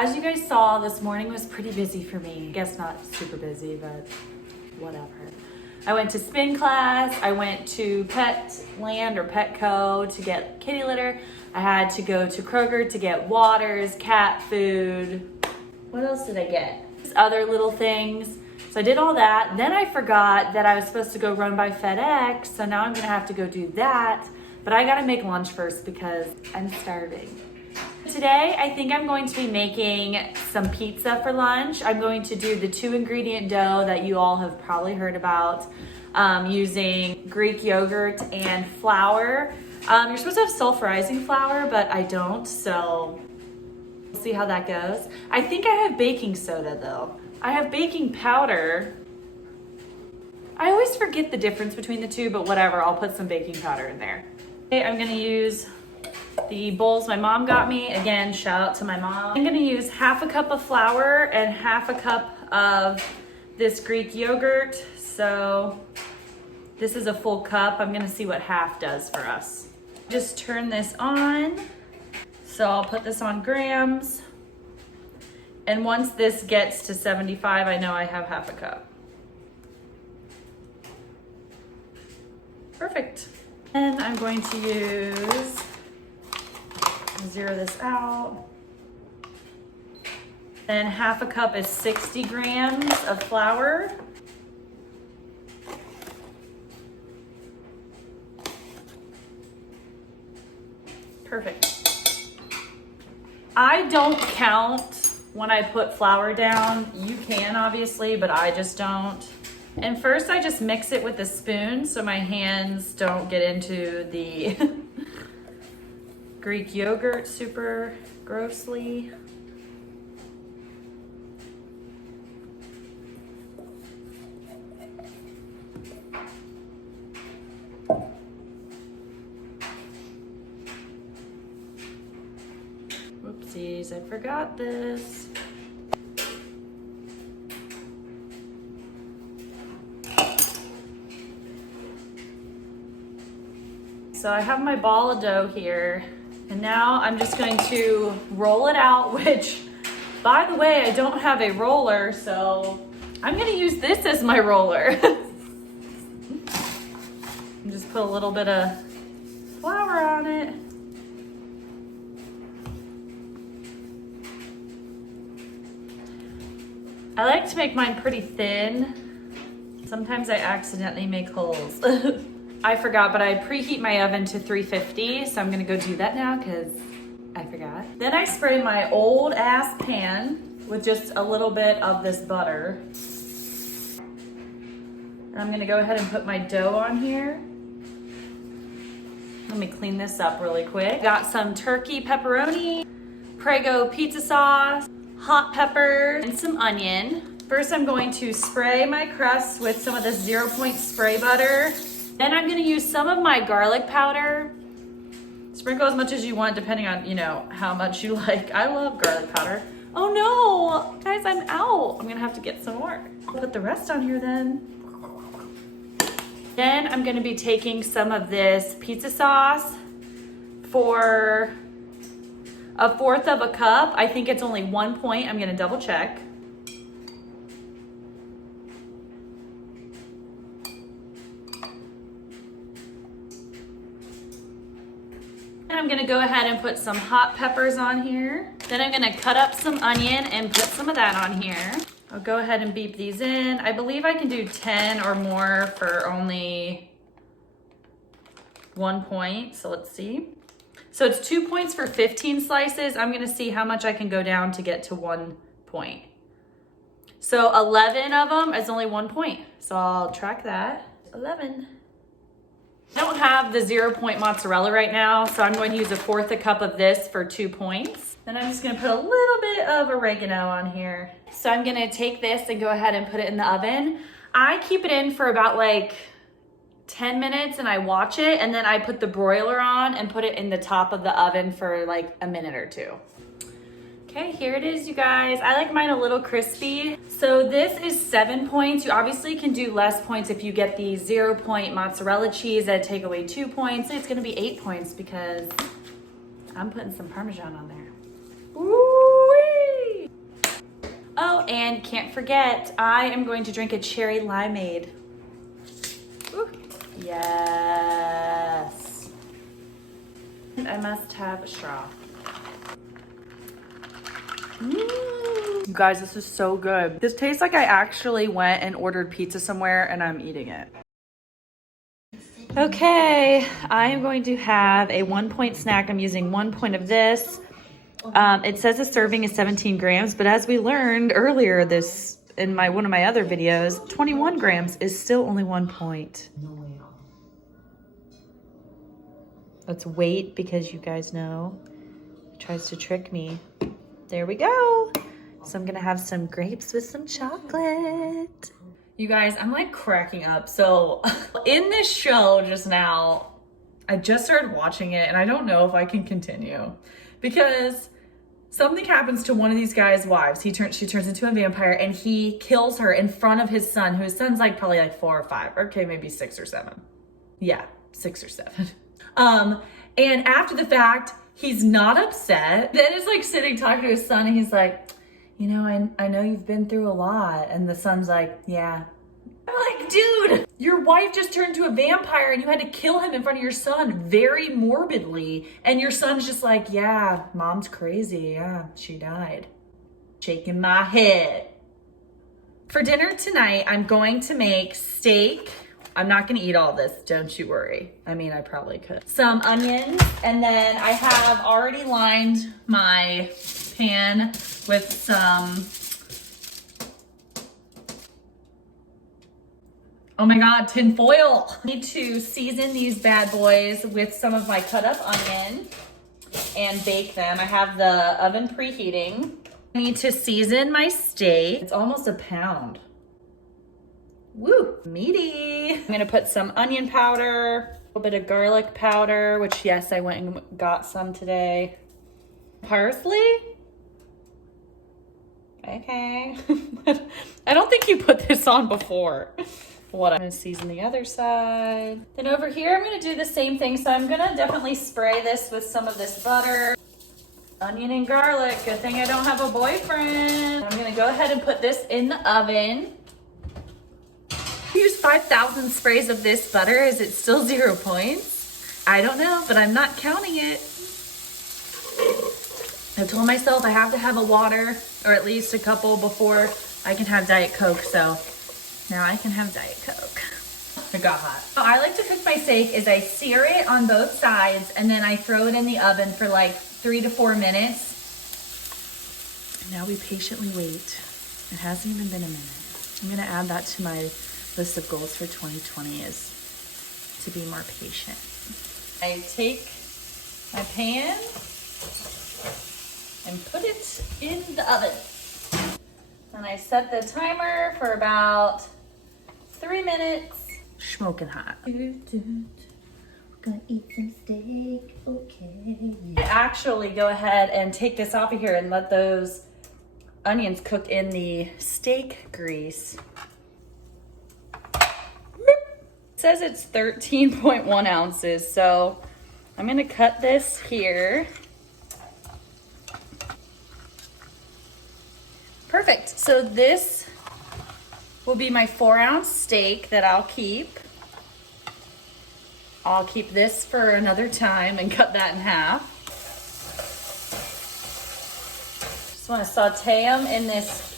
As you guys saw, this morning was pretty busy for me. I guess not super busy, but whatever. I went to spin class. I went to Petland or Petco to get kitty litter. I had to go to Kroger to get waters, cat food. What else did I get? Other little things. So I did all that. Then I forgot that I was supposed to go run by FedEx. So now I'm gonna have to go do that. But I gotta make lunch first because I'm starving. Today, I think I'm going to be making some pizza for lunch. I'm going to do the 2-ingredient dough that you all have probably heard about, using Greek yogurt and flour. You're supposed to have self-rising flour, but I don't, so we'll see how that goes. I think I have baking soda though. I have baking powder. I always forget the difference between the two, but whatever, I'll put some baking powder in there. Okay, I'm gonna use the bowls my mom got me. Again, shout out to my mom. I'm gonna use half a cup of flour and half a cup of this Greek yogurt. So this is a full cup. I'm gonna see what half does for us. Just turn this on. So I'll put this on grams. And once this gets to 75, I know I have half a cup. Perfect. And I'm going to use, zero this out. Then half a cup is 60 grams of flour. Perfect. I don't count when I put flour down. You can obviously, but I just don't. And first I just mix it with a spoon so my hands don't get into the Greek yogurt super grossly. Whoopsies, I forgot this. So I have my ball of dough here, and now I'm just going to roll it out, which, by the way, I don't have a roller, so I'm gonna use this as my roller. And just put a little bit of flour on it. I like to make mine pretty thin. Sometimes I accidentally make holes. I forgot, but I preheat my oven to 350, so I'm gonna go do that now because I forgot. Then I spray my old ass pan with just a little bit of this butter. And I'm gonna go ahead and put my dough on here. Let me clean this up really quick. Got some turkey pepperoni, Prego pizza sauce, hot peppers, and some onion. First, I'm going to spray my crust with some of this 0-point spray butter. Then I'm gonna use some of my garlic powder. Sprinkle as much as you want depending on, how much you like. I love garlic powder. Oh no, guys, I'm out. I'm gonna have to get some more. I'll put the rest on here then. Then I'm gonna be taking some of this pizza sauce for 1/4 of a cup. I think it's only 1 point. I'm gonna double check. I'm gonna go ahead and put some hot peppers on here. Then I'm gonna cut up some onion and put some of that on here. I'll go ahead and beep these in. I believe I can do 10 or more for only 1 point, so let's see. So it's 2 points for 15 slices. I'm gonna see how much I can go down to get to 1 point. So 11 of them is only 1 point. So I'll track that, 11. I don't have the 0-point mozzarella right now, so I'm going to use 1/4 a cup of this for 2 points. Then I'm just gonna put a little bit of oregano on here. So I'm gonna take this and go ahead and put it in the oven. I keep it in for about like 10 minutes and I watch it, and then I put the broiler on and put it in the top of the oven for like a minute or two. Okay, here it is, you guys. I like mine a little crispy. So this is 7 points. You obviously can do less points if you get the 0-point mozzarella cheese that take away 2 points. It's gonna be 8 points because I'm putting some Parmesan on there. Ooh-wee! Oh, and can't forget, I am going to drink a cherry limeade. Ooh. Yes. I must have a straw. You guys, this is so good. This tastes like I actually went and ordered pizza somewhere and I'm eating it. Okay, I am going to have a 1 point snack. I'm using 1 point of this. It says a serving is 17 grams, but as we learned earlier this in one of my other videos, 21 grams is still only 1 point. Let's wait because you guys know it tries to trick me. There we go. So I'm gonna have some grapes with some chocolate. You guys, I'm like cracking up. So in this show just now, I just started watching it and I don't know if I can continue because something happens to one of these guys' wives. She turns into a vampire and he kills her in front of his son, whose son's like probably like 4 or 5, okay, maybe 6 or 7. Yeah, 6 or 7. And after the fact, he's not upset. Then is like sitting talking to his son and he's like, you know, I know you've been through a lot. And the son's like, yeah. I'm like, dude, your wife just turned into a vampire and you had to kill him in front of your son very morbidly. And your son's just like, yeah, mom's crazy. Yeah, she died. Shaking my head. For dinner tonight, I'm going to make steak. I'm not gonna eat all this, don't you worry. I mean, I probably could. Some onions, and then I have already lined my pan with some, oh my God, tin foil. I need to season these bad boys with some of my cut up onion and bake them. I have the oven preheating. I need to season my steak. It's almost a pound. Woo, meaty. I'm gonna put some onion powder, a little bit of garlic powder, which yes, I went and got some today. Parsley. Okay. I don't think you put this on before. What, I'm gonna season the other side. Then over here, I'm gonna do the same thing. So I'm gonna definitely spray this with some of this butter. Onion and garlic, good thing I don't have a boyfriend. I'm gonna go ahead and put this in the oven. Use 5,000 sprays of this butter. Is it still 0 points? I don't know, but I'm not counting it. I've told myself I have to have a water or at least a couple before I can have Diet Coke. So now I can have Diet Coke. It got hot. How I like to cook my steak is I sear it on both sides and then I throw it in the oven for like 3 to 4 minutes. And now we patiently wait. It hasn't even been a minute. I'm gonna add that to my list of goals for 2020 is to be more patient. I take my pan and put it in the oven. And I set the timer for about 3 minutes. Smoking hot. We're gonna eat some steak, okay. I actually go ahead and take this off of here and let those onions cook in the steak grease. It says it's 13.1 ounces, so I'm gonna cut this here. Perfect, so this will be my 4-ounce steak that I'll keep. I'll keep this for another time and cut that in half. Just wanna saute them in this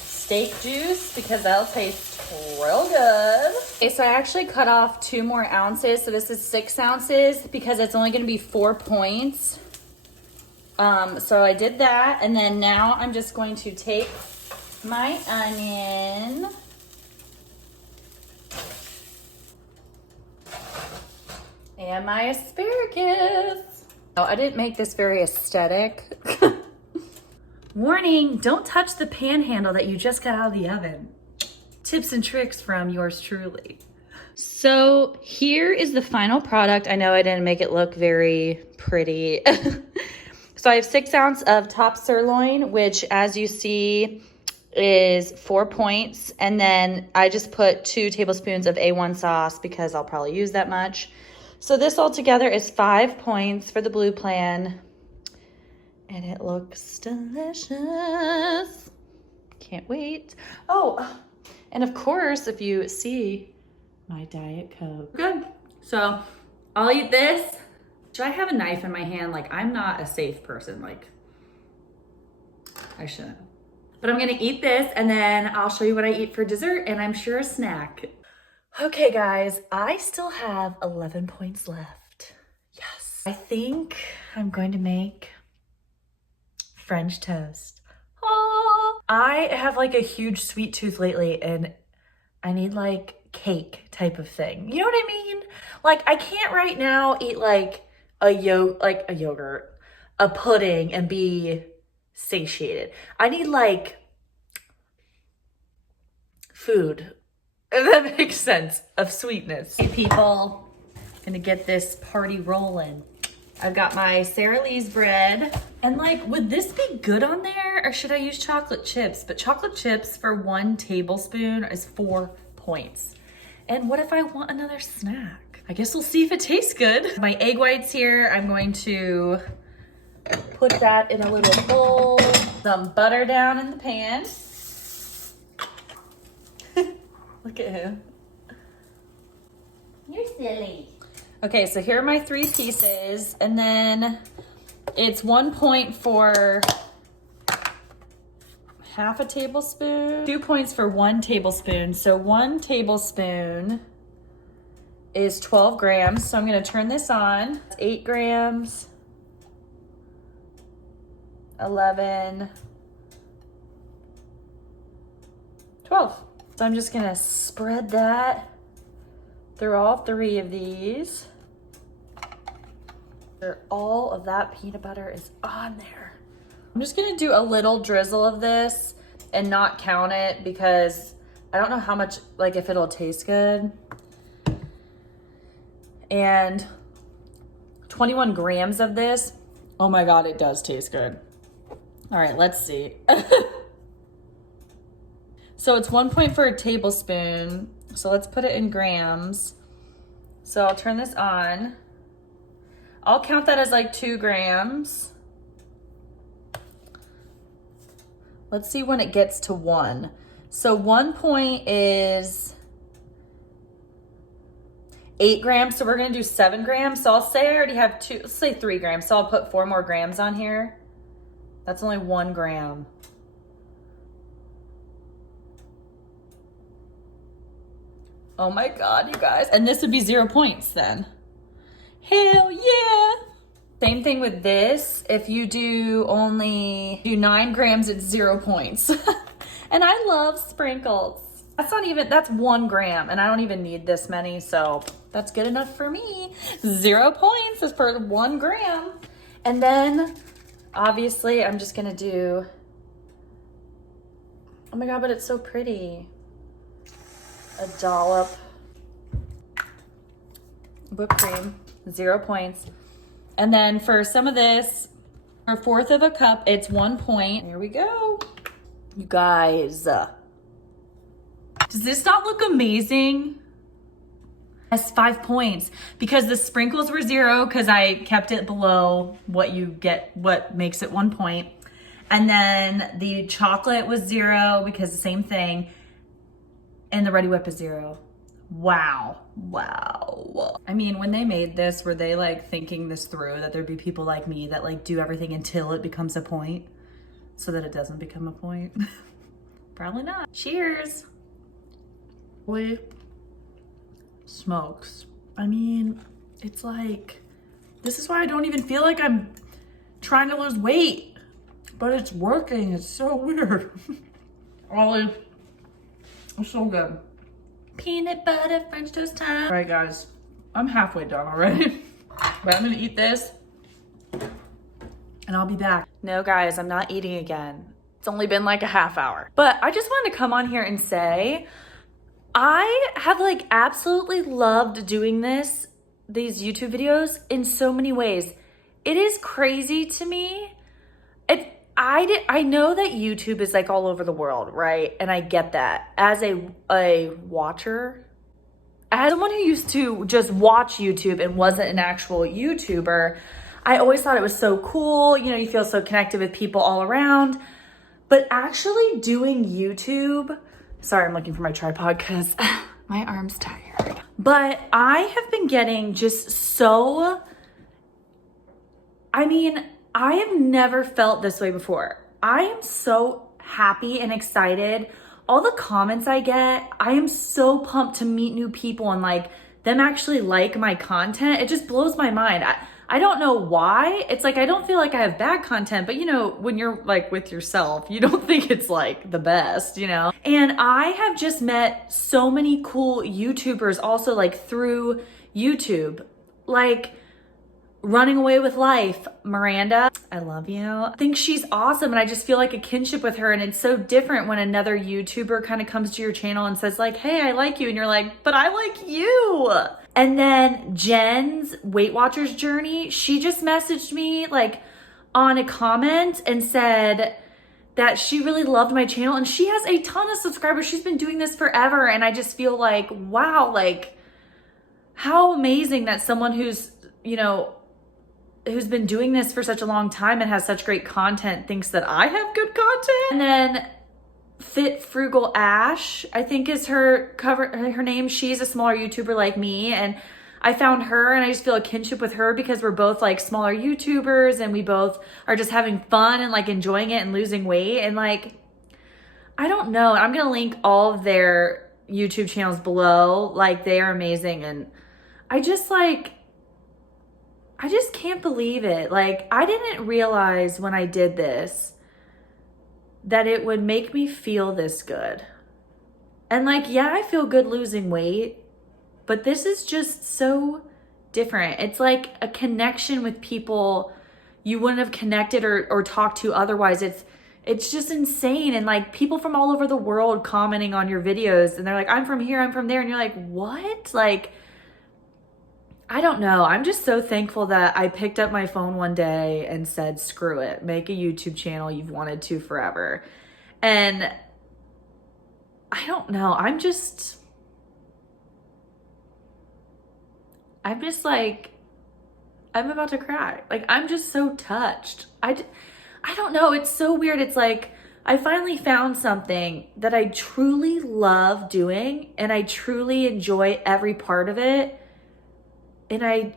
steak juice because that'll taste real good. Okay, so I actually cut off 2 more ounces. So this is 6 ounces because it's only gonna be 4 points. So I did that. And then now I'm just going to take my onion and my asparagus. Oh, I didn't make this very aesthetic. Warning, don't touch the pan handle that you just got out of the oven. Tips and tricks from yours truly. So here is the final product. I know I didn't make it look very pretty. So I have 6 ounces of top sirloin, which as you see is 4 points. And then I just put 2 tablespoons of A1 sauce because I'll probably use that much. So this all together is 5 points for the blue plan. And it looks delicious. Can't wait. Oh, and of course, if you see my Diet Coke. Good. So I'll eat this. Should I have a knife in my hand? Like, I'm not a safe person. Like, I shouldn't. But I'm gonna eat this and then I'll show you what I eat for dessert and I'm sure a snack. Okay guys, I still have 11 points left. Yes. I think I'm going to make French toast. Aww. I have like a huge sweet tooth lately and I need like cake type of thing. You know what I mean? Like I can't right now eat like a yogurt, a pudding and be satiated. I need like food, if that makes sense, of sweetness. Hey people, gonna get this party rolling. I've got my Sara Lee's bread. And like, would this be good on there or should I use chocolate chips? But chocolate chips for 1 tablespoon is 4 points. And what if I want another snack? I guess we'll see if it tastes good. My egg whites here, I'm going to put that in a little bowl. Some butter down in the pan. Look at him. You're silly. Okay, so here are my 3 pieces, and then it's 1 point for half a tablespoon, 2 points for 1 tablespoon. So 1 tablespoon is 12 grams. So I'm gonna turn this on. 8 grams, 11, 12. So I'm just gonna spread that through all 3 of these. All of that peanut butter is on there. I'm just gonna do a little drizzle of this and not count it because I don't know how much, like if it'll taste good. And 21 grams of this. Oh my God, it does taste good. All right, let's see. So it's 1 point for a tablespoon. So let's put it in grams. So I'll turn this on. I'll count that as like 2 grams. Let's see when it gets to 1. So 1 point is 8 grams. So we're gonna do 7 grams. So I'll say I already have 2, let's say 3 grams. So I'll put 4 more grams on here. That's only 1 gram. Oh my God, you guys. And this would be 0 points then. Hell yeah. Same thing with this. If you do 9 grams, it's 0 points. And I love sprinkles. That's 1 gram and I don't even need this many. So that's good enough for me. 0 points is for 1 gram. And then obviously I'm just gonna do, oh my God, but it's so pretty. A dollop whipped cream, 0 points. And then for some of this, for 1/4 of a cup, it's 1 point. Here we go. You guys, does this not look amazing? That's 5 points because the sprinkles were 0 because I kept it below what you get, what makes it 1 point. And then the chocolate was 0 because the same thing. And the Ready Whip is 0. Wow. Wow. I mean, when they made this, were they like thinking this through that there'd be people like me that like do everything until it becomes a point so that it doesn't become a point? Probably not. Cheers. Holy smokes. I mean, it's like, this is why I don't even feel like I'm trying to lose weight, but it's working. It's so weird. Ollie. It's so good. Peanut butter French toast time. All right, guys, I'm halfway done already. But I'm gonna eat this and I'll be back. No, guys, I'm not eating again. It's only been like a half hour. But I just wanted to come on here and say, I have like absolutely loved doing these YouTube videos in so many ways. It is crazy to me. I know that YouTube is like all over the world, right? And I get that. As a watcher, as someone who used to just watch YouTube and wasn't an actual YouTuber, I always thought it was so cool. You know, you feel so connected with people all around. But actually doing YouTube, sorry, I'm looking for my tripod because my arm's tired. But I have been getting just so, I mean, I have never felt this way before. I am so happy and excited. All the comments I get, I am so pumped to meet new people and like them actually like my content. It just blows my mind. I don't know why. It's like, I don't feel like I have bad content, but you know, when you're like with yourself, you don't think it's like the best, you know? And I have just met so many cool YouTubers also like through YouTube, like Running Away with Life, Miranda, I love you. I think she's awesome and I just feel like a kinship with her, and it's so different when another YouTuber kind of comes to your channel and says like, hey, I like you, and you're like, but I like you. And then Jen's Weight Watchers journey, she just messaged me like on a comment and said that she really loved my channel and she has a ton of subscribers. She's been doing this forever, and I just feel like, wow, like how amazing that someone who's, you know, who's been doing this for such a long time and has such great content thinks that I have good content. And then Fit Frugal Ash, I think is her name. She's a smaller YouTuber like me, and I found her and I just feel a kinship with her because we're both like smaller YouTubers and we both are just having fun and like enjoying it and losing weight. And like, I don't know, I'm gonna link all of their YouTube channels below. Like, they are amazing, and I just can't believe it. Like, I didn't realize when I did this that it would make me feel this good. And like, yeah, I feel good losing weight, but this is just so different. It's like a connection with people you wouldn't have connected or talked to otherwise. It's just insane. And like, people from all over the world commenting on your videos, and they're like, I'm from here, I'm from there. And you're like, what? Like, I don't know. I'm just so thankful that I picked up my phone one day and said, screw it, make a YouTube channel you've wanted to forever. And I don't know. I'm just like, I'm about to cry. Like, I'm just so touched. I don't know. It's so weird. It's like, I finally found something that I truly love doing and I truly enjoy every part of it. And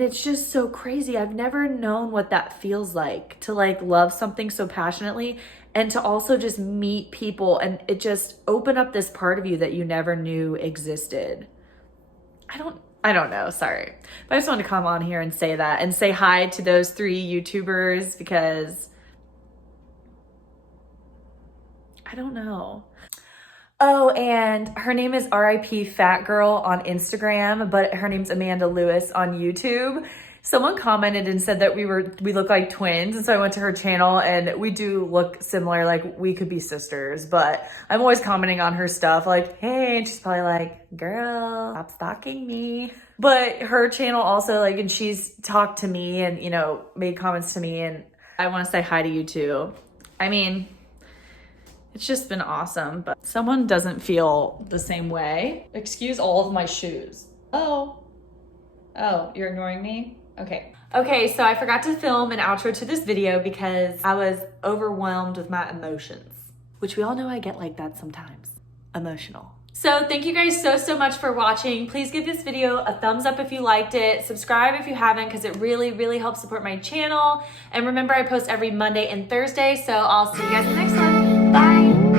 it's just so crazy. I've never known what that feels like, to like love something so passionately and to also just meet people and it just open up this part of you that you never knew existed. I don't know, sorry. But I just wanted to come on here and say that and say hi to those 3 YouTubers because I don't know. Oh, and her name is RIP Fat Girl on Instagram, but her name's Amanda Lewis on YouTube. Someone commented and said that we look like twins, and so I went to her channel and we do look similar, like we could be sisters, but I'm always commenting on her stuff like, hey, and she's probably like, girl, stop stalking me. But her channel also, like, and she's talked to me and, you know, made comments to me, and I want to say hi to you too. I mean, it's just been awesome, but someone doesn't feel the same way. Excuse all of my shoes. Oh, you're ignoring me? Okay. Okay, so I forgot to film an outro to this video because I was overwhelmed with my emotions, which we all know I get like that sometimes, emotional. So thank you guys so much for watching. Please give this video a thumbs up if you liked it. Subscribe if you haven't, because it really helps support my channel. And remember, I post every Monday and Thursday, so I'll see you guys in the next one. Bye.